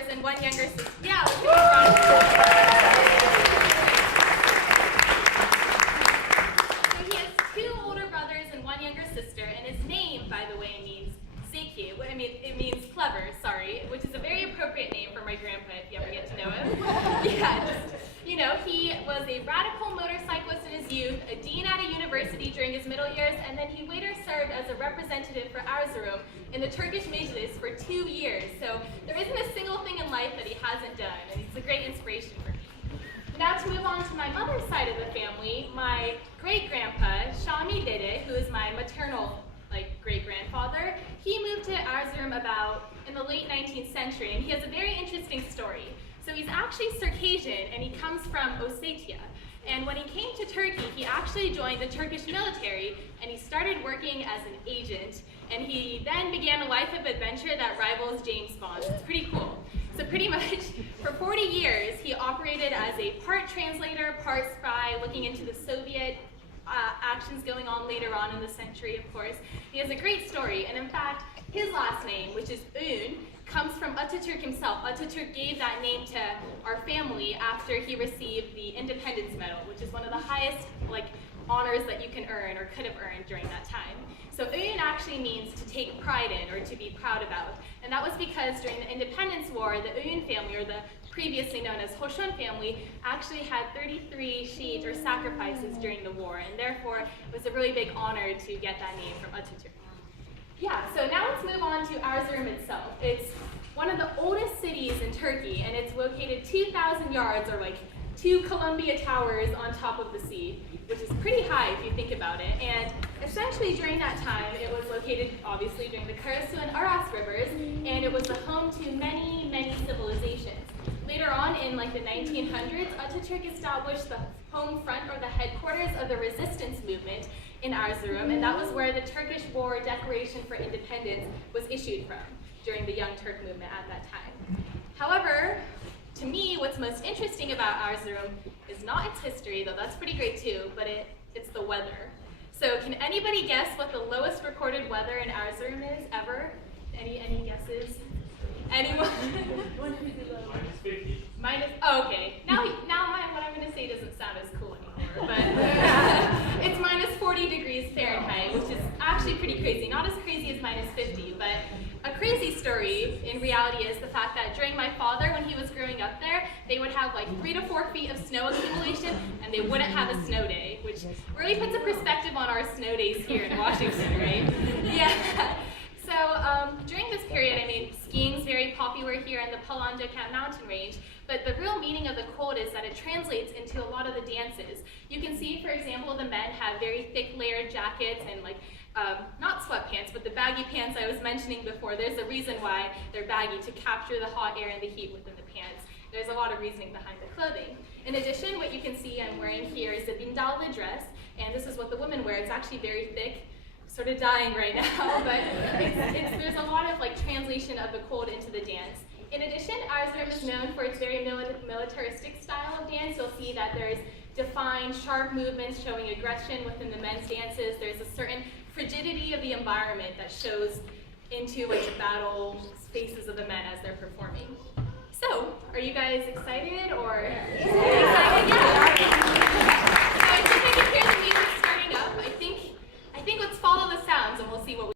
brothers and one younger sister. Yeah, let's give him a round of applause. So he has two older brothers and one younger sister, and his name, by the way, means Seiki. I mean, it means clever, sorry, which is a very appropriate name for my grandpa if you ever get to know him. Yeah, just, you know, he was a radical motorcyclist in his youth, a dean at a university during his middle years, and then he later served as a representative for Erzurum in the Turkish Meclis for 2 years. So there isn't a single thing in life that he hasn't done, and he's a great inspiration for me. Now to move on to my mother's side of the family, my great-grandpa, Shami Dede, who is my maternal great-grandfather, he moved to Erzurum about in the late 19th century, and he has a very interesting story. So he's actually Circassian, and he comes from Ossetia. And when he came to Turkey, he actually joined the Turkish military, and he started working as an agent. And he then began a life of adventure that rivals James Bond's. It's pretty cool. So pretty much, for 40 years, he operated as a part translator, part spy, looking into the Soviet actions going on later on in the century, of course. He has a great story, and in fact, his last name, which is Un, comes from Ataturk himself. Ataturk gave that name to our family after he received the Independence Medal, which is one of the highest honors that you can earn or could have earned during that time. So Un actually means to take pride in or to be proud about. And that was because during the Independence War, the Un family, or the previously known as Hoshun family, actually had 33 Shahid or sacrifices during the war, and therefore it was a really big honor to get that name from Ataturk. Yeah, so now let's move on to Erzurum itself. It's one of the oldest cities in Turkey, and it's located 2,000 yards, or 2 Columbia Towers on top of the sea, which is pretty high if you think about it. And essentially during that time, it was located obviously during the Karasu and Aras rivers, and it was the home to many, many civilizations. Later on in the 1900s, Ataturk established the home front or the headquarters of the resistance movement in Erzurum, and that was where the Turkish War Declaration for Independence was issued from during the Young Turk movement at that time. However, to me, what's most interesting about Erzurum is not its history, though that's pretty great too, but it's the weather. So can anybody guess what the lowest recorded weather in Erzurum is ever? Any guesses? Anyone? Oh, okay. Now what I'm going to say doesn't sound as cool anymore, but it's minus 40 degrees Fahrenheit, which is actually pretty crazy. Not as crazy as minus 50, but a crazy story in reality is the fact that during my father, when he was growing up there, they would have 3 to 4 feet of snow accumulation, and they wouldn't have a snow day, which really puts a perspective on our snow days here in Washington, right? Yeah. So during this period, skiing's very popular here in the Palanca mountain range, but the real meaning of the cold is that it translates into a lot of the dances. You can see, for example, the men have very thick layered jackets and not sweatpants, but the baggy pants I was mentioning before. There's a reason why they're baggy, to capture the hot air and the heat within the pants. There's a lot of reasoning behind the clothing. In addition, what you can see I'm wearing here is the bindallı dress, and this is what the women wear. It's actually very thick. Sort of dying right now, but there's a lot of translation of the cold into the dance. In addition, Erzurum is known for its very militaristic style of dance. You'll see that there's defined, sharp movements showing aggression within the men's dances. There's a certain frigidity of the environment that shows into the battle faces of the men as they're performing. So, are you guys excited or excited? Yeah. So I think I can hear the music starting up. I think let's follow the sounds and we'll see what we